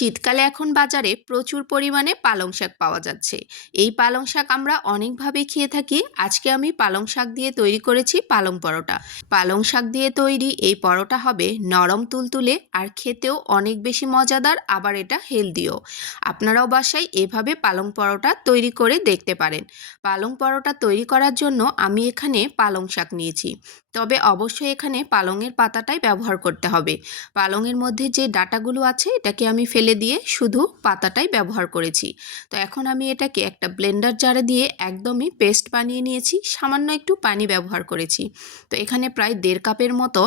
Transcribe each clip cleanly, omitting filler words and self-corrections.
শীতকালে এখন বাজারে প্রচুর পরিমাণে পালং শাক পাওয়া যাচ্ছে। এই পালং শাক আমরা অনেকভাবে খেয়ে থাকি। আজকে আমি পালং শাক দিয়ে তৈরি করেছি পালং পরোটা। পালং শাক দিয়ে তৈরি এই পরোটা হবে নরম তুলতুলে আর খেতেও অনেক বেশি মজাদার, আবার এটা হেলদিও। আপনারাও বাসায় এভাবে পালং পরোটা তৈরি করে দেখতে পারেন। পালং পরোটা তৈরি করার জন্য আমি এখানে পালং শাক নিয়েছি, তবে অবশ্যই এখানে পালংয়ের পাতাটাই ব্যবহার করতে হবে। পালংয়ের মধ্যে যে ডাঁটাগুলো আছে এটাকে আমি ফেলে দিয়ে শুধু পাতাটাই ব্যবহার করেছি। তো এখন আমি এটাকে একটা ব্লেন্ডার জারে দিয়ে একদমই পেস্ট বানিয়ে নিয়েছি, সামান্য একটু পানি ব্যবহার করেছি। তো এখানে প্রায় 1.5 কাপের মতো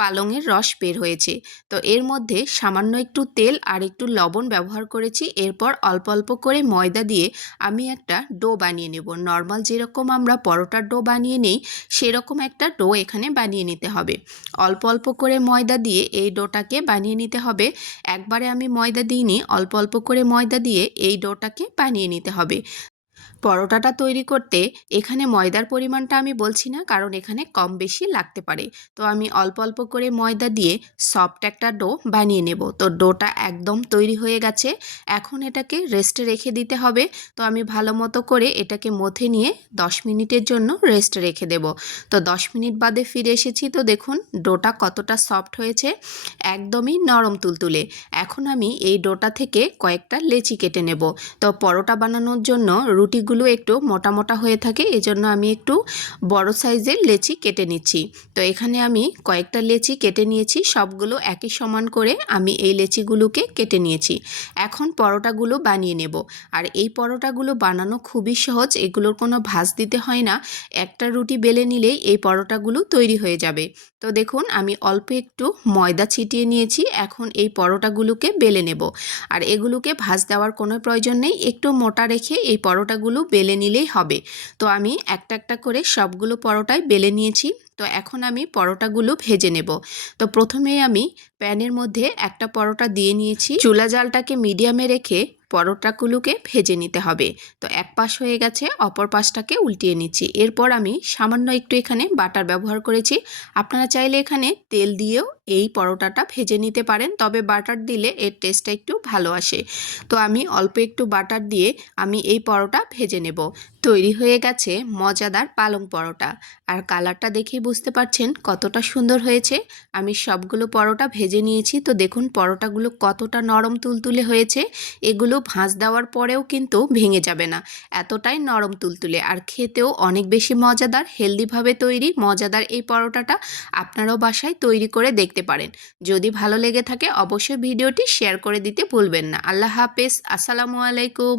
পালংয়ের রস বের হয়েছে। তো এর মধ্যে সামান্য একটু তেল আর একটু লবণ ব্যবহার করেছি। এরপর অল্প অল্প করে ময়দা দিয়ে আমি একটা ডো বানিয়ে নেব। নর্মাল যেরকম আমরা পরোটার ডো বানিয়ে নেই সেরকম একটা ডো এখানে বানিয়ে নিতে হবে। অল্প অল্প করে ময়দা দিয়ে এই ডোটাকে বানিয়ে নিতে হবে। একবারে আমি ময়দা দিইনি, অল্প অল্প করে ময়দা দিয়ে এই ডোটাকে বানিয়ে নিতে হবে। পরোটাটা তৈরি করতে এখানে ময়দার পরিমাণটা আমি বলছি না, কারণ এখানে কম বেশি লাগতে পারে। তো আমি অল্প অল্প করে ময়দা দিয়ে সফট একটা ডো বানিয়ে নেব। তো ডোটা একদম তৈরি হয়ে গেছে। এখন এটাকে রেস্টে রেখে দিতে হবে। তো আমি ভালো মতো করে এটাকে মথে নিয়ে 10 মিনিটের জন্য রেস্টে রেখে দেব। তো 10 মিনিট বাদে ফিরে এসেছি। তো দেখুন ডোটা কতটা সফট হয়েছে, একদমই নরম তুলতুলে। এখন আমি এই ডোটা থেকে কয়েকটা লেচি কেটে নেব। তো পরোটা বানানোর জন্য রুটিগুলো একটু মোটা মোটা হয়ে থাকে, এজন্য আমি একটু বড় সাইজের লেচি কেটে নিচ্ছি। তো এখানে আমি কয়েকটা লেচি কেটে নিয়েছি, সবগুলো একই সমান করে আমি এই লেচিগুলোকে কেটে নিয়েছি। এখন পরোটাগুলো বানিয়ে নেব। আর এই পরোটাগুলো বানানো খুবই সহজ, এগুলোর কোনো ভাঁজ দিতে হয় না। একটা রুটি বেলে নিলেই এই পরোটাগুলো তৈরি হয়ে যাবে। তো দেখুন আমি অল্প একটু ময়দা ছিটিয়ে নিয়েছি। এখন এই পরোটাগুলোকে বেলে নেব। আর এগুলোকে ভাঁজ দেওয়ার কোনো প্রয়োজন নেই, একটু মোটা রেখে এই পরোটাগুলো বেলে নিলেই হবে। তো আমি একটা একটা করে সবগুলো পরোটাই বেলে নিয়েছি। তো এখন আমি পরোটাগুলো ভেজে নেব। তো প্রথমেই আমি প্যানের মধ্যে একটা পরোটা দিয়ে নিয়েছি। চুলা জালটাকে মিডিয়ামে রেখে পরোটাগুলোকে ভেজে নিতে হবে। তো এক পাশ হয়ে গেছে, অপর পাশটাকে উল্টিয়ে নিচ্ছি। এরপর আমি সামান্য একটু এখানে বাটার ব্যবহার করেছি। আপনারা চাইলে এখানে তেল দিয়েও এই পরোটাটা ভেজে নিতে পারেন, তবে বাটার দিলে এর টেস্টটা একটু ভালো আসে। তো আমি অল্প একটু বাটার দিয়ে আমি এই পরোটা ভেজে নেব। তৈরি হয়ে গেছে মজাদার পালং পরোটা। আর কালারটা দেখেই বুঝতে পারছেন কতটা সুন্দর হয়েছে। আমি সবগুলো পরোটা ভেজে নিয়েছি। তো দেখুন পরোটাগুলো কতটা নরম তুলতুলে হয়েছে। এগুলো ভাঁজ দেওয়ার পরেও কিন্তু ভেঙে যাবে না, এতটাই নরম তুলতুলে। আর খেতেও অনেক বেশি মজাদার, হেলদিভাবে তৈরি মজাদার এই পরোটাটা আপনারাও বাসায় তৈরি করে দেখতে পারেন। যদি ভালো লেগে থাকে অবশ্যই ভিডিওটি শেয়ার করে দিতে ভুলবেন না। আল্লাহ হাফেজ, আসসালামু আলাইকুম।